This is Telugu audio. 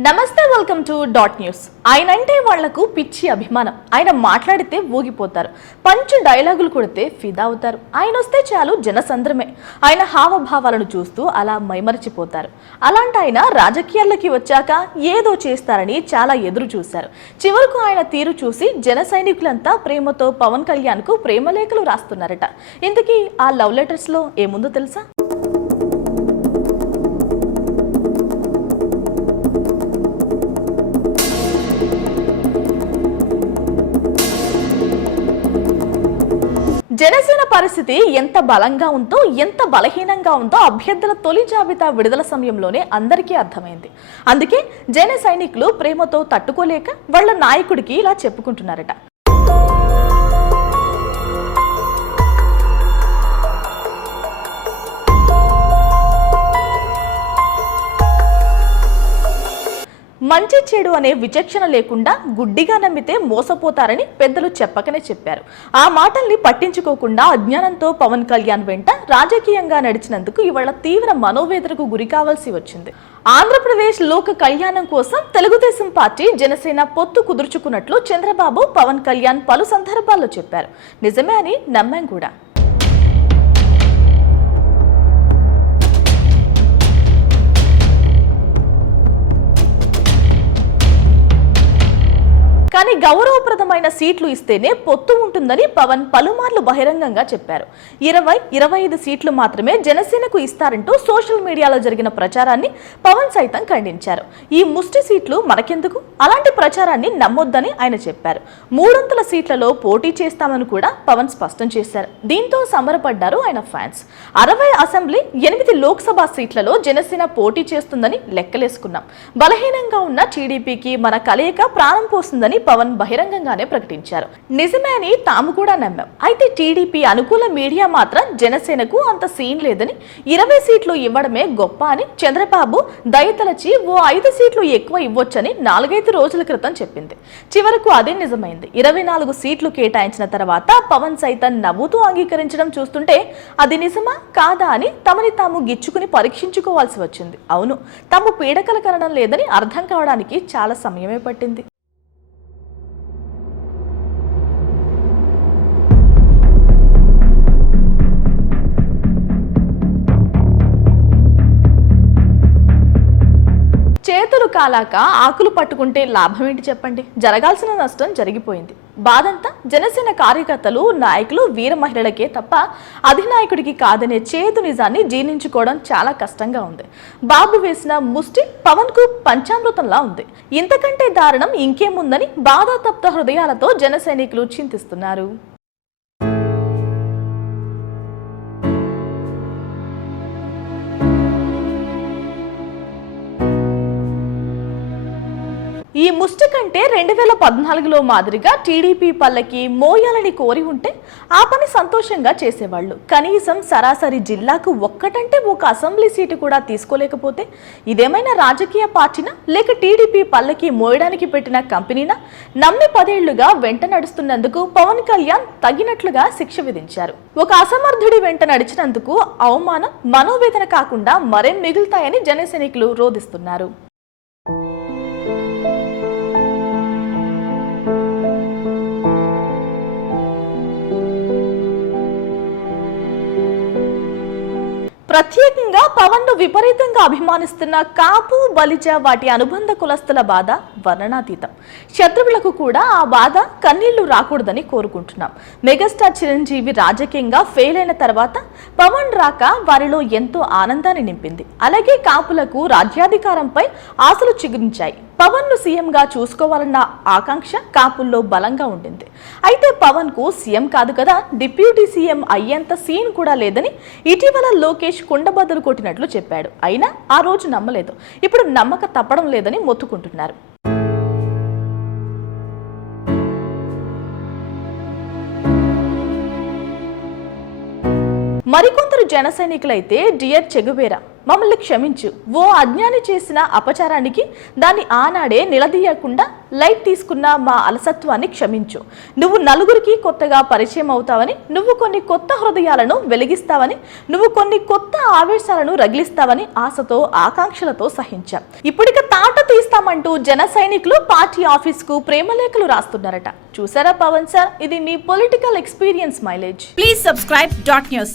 నమస్తే వెల్కమ్ టు డాట్ న్యూస్ ఆయన అంటే వాళ్ళకు పిచ్చి అభిమానం. ఆయన మాట్లాడితే ఊగిపోతారు. పంచు డైలాగులు కొడితే ఫిదా అవుతారు. ఆయన వస్తే చాలు జనసంద్రమే. ఆయన హావభావాలను చూస్తూ అలా మైమరిచిపోతారు. అలాంటి ఆయన రాజకీయాల్లోకి వచ్చాక ఏదో చేస్తారని చాలా ఎదురు చూశారు. చివరకు ఆయన తీరు చూసి జన సైనికులంతా ప్రేమతో పవన్ కళ్యాణ్కు ప్రేమలేఖలు రాస్తున్నారట. ఇంతకీ ఆ లవ్ లెటర్స్లో ఏముందో తెలుసా? జనసేన పరిస్థితి ఎంత బలంగా ఉందో ఎంత బలహీనంగా ఉందో అభ్యర్థుల తొలి జాబితా విడుదల సమయంలోనే అందరికీ అర్థమైంది. అందుకే జన సైనికులు ప్రేమతో తట్టుకోలేక వాళ్ళ నాయకుడికి ఇలా చెప్పుకుంటున్నారట. మంచి చెడు అనే విచక్షణ లేకుండా గుడ్డిగా నమ్మితే మోసపోతారని పెద్దలు చెప్పకనే చెప్పారు. ఆ మాటల్ని పట్టించుకోకుండా అజ్ఞానంతో పవన్ కళ్యాణ్ వెంట రాజకీయంగా నడిచినందుకు ఇవాళ తీవ్ర మనోవేదనకు గురి కావాల్సి వచ్చింది. ఆంధ్రప్రదేశ్ లోక కళ్యాణం కోసం తెలుగుదేశం పార్టీ జనసేన పొత్తు కుదుర్చుకున్నట్లు చంద్రబాబు పవన్ కళ్యాణ్ పలు సందర్భాల్లో చెప్పారు. నిజమే అని నమ్మాం కూడా. గౌరవప్రదమైన సీట్లు ఇస్తేనే పొత్తు ఉంటుందని పవన్ పలుమార్లు బహిరంగంగా చెప్పారు. ఇరవై ఇరవై ఐదు సీట్లు మాత్రమే జనసేనకు ఇస్తారంటూ సోషల్ మీడియాలో జరిగిన ప్రచారాన్ని పవన్ సైతం ఖండించారు. ఈ ముష్టి సీట్లు మనకెందుకు? అలాంటి ప్రచారాన్ని నమ్మొద్దని ఆయన చెప్పారు. మూడొంతుల సీట్లలో పోటీ చేస్తామని కూడా పవన్ స్పష్టం చేశారు. దీంతో సంబరపడ్డారు ఆయన ఫ్యాన్స్. అరవై అసెంబ్లీ ఎనిమిది లోక్సభ సీట్లలో జనసేన పోటీ చేస్తుందని లెక్కలేసుకున్నాం. బలహీనంగా ఉన్న టీడీపీకి మన కలయిక ప్రాణం పోస్తుందని పవన్ బహిరంగంగానే ప్రకటించారు. నిజమే అని తాము కూడా నమ్మాం. అయితే టీడీపీ అనుకూల మీడియా మాత్రం జనసేనకు అంత సీన్ లేదని ఇరవై సీట్లు ఇవ్వడమే గొప్ప అని చంద్రబాబు దయతలచి ఓ ఐదు సీట్లు ఎక్కువ ఇవ్వొచ్చని నాలుగైదు రోజుల క్రితం చెప్పింది. చివరకు అదే నిజమైంది. ఇరవై నాలుగు సీట్లు కేటాయించిన తర్వాత పవన్ సైతం నవ్వుతూ అంగీకరించడం చూస్తుంటే అది నిజమా? కాదా అని తమని తాము గిచ్చుకుని పరీక్షించుకోవాల్సి వచ్చింది. అవును తాము పీడకల కనడం లేదని అర్థం కావడానికి చాలా సమయమే పట్టింది. చేతులు కాలాక ఆకులు పట్టుకుంటే లాభం ఏంటి చెప్పండి? జరగాల్సిన నష్టం జరిగిపోయింది. బాధంతా జనసేన కార్యకర్తలు నాయకులు వీర మహిళలకే తప్ప అధినాయకుడికి కాదనే చేదు నిజాన్ని జీర్ణించుకోవడం చాలా కష్టంగా ఉంది. బాబు వేసిన ముష్టి పవన్కు పంచామృతంలా ఉంది. ఇంతకంటే దారుణం ఇంకేముందని బాధాతప్త హృదయాలతో జనసైనికులు చింతిస్తున్నారు. ఈ ముష్టి కంటే రెండు వేల పద్నాలుగులో మాదిరిగా టీడీపీ పల్లకి మోయాలని కోరి ఉంటే ఆ పని సంతోషంగా చేసేవాళ్ళు. కనీసం సరాసరి జిల్లాకు ఒక్కటంటే ఒక అసెంబ్లీ సీటు కూడా తీసుకోలేకపోతే ఇదేమైనా రాజకీయ పార్టీనా? లేక టీడీపీ పల్లకి మోయడానికి పెట్టిన కంపెనీనా? నమ్మి పదేళ్ళుగా వెంట నడుస్తున్నందుకు పవన్ కళ్యాణ్ తగినట్లుగా శిక్ష విధించారు. ఒక అసమర్థుడి వెంట నడిచినందుకు అవమానం మనోవేదన కాకుండా మరేం మిగులుతాయని జనసైనికులు రోధిస్తున్నారు. ప్రత్యేకంగా పవన్ను విపరీతంగా అభిమానిస్తున్న కాపు బలిజ వాటి అనుబంధ కులస్తుల బాధ వర్ణనాతీతం. శత్రువులకు కూడా ఆ బాధ కన్నీళ్ళు రాకూడదని కోరుకుంటున్నాం. మెగాస్టార్ చిరంజీవి రాజకీయంగా ఫెయిల్ అయిన తర్వాత పవన్ రాక వారిలో ఎంతో ఆనందాన్ని నింపింది. అలాగే కాపులకు రాజ్యాధికారంపై ఆశలు చిగురించాయి. పవన్ను సీఎంగా చూసుకోవాలన్న ఆకాంక్ష కాపుల్లో బలంగా ఉండింది. అయితే పవన్కు సీఎం కాదు కదా డిప్యూటీ సీఎం అయ్యేంత సీన్ కూడా లేదని ఇటీవల లోకేష్ కుండబద్దలు కొట్టినట్లు చెప్పాడు. అయినా ఆ రోజు నమ్మలేదు. ఇప్పుడు నమ్మక తప్పడం లేదని మొత్తుకుంటున్నారు. మరికొందరు జన సైనికులైతే డియర్ చెగువేరా మమ్మల్ని క్షమించు. ఓ అజ్ఞాని చేసిన అపచారానికి దాన్ని ఆనాడే నిలదీయకుండా లైట్ తీసుకున్న మా అలసత్వాన్ని క్షమించు. నువ్వు నలుగురికి కొత్తగా పరిచయం అవుతావని నువ్వు కొన్ని కొత్త హృదయాలను వెలిగిస్తావని నువ్వు కొన్ని కొత్త ఆవేశాలను రగిలిస్తావని ఆశతో ఆకాంక్షలతో సహించాం. ఇప్పటిక తాట తీస్తామంటూ జన సైనికులు పార్టీ ఆఫీస్కు ప్రేమలేఖలు రాస్తున్నారట. చూసారా పవన్ సార్? ఇది మీ political experience mileage. Please subscribe dot news.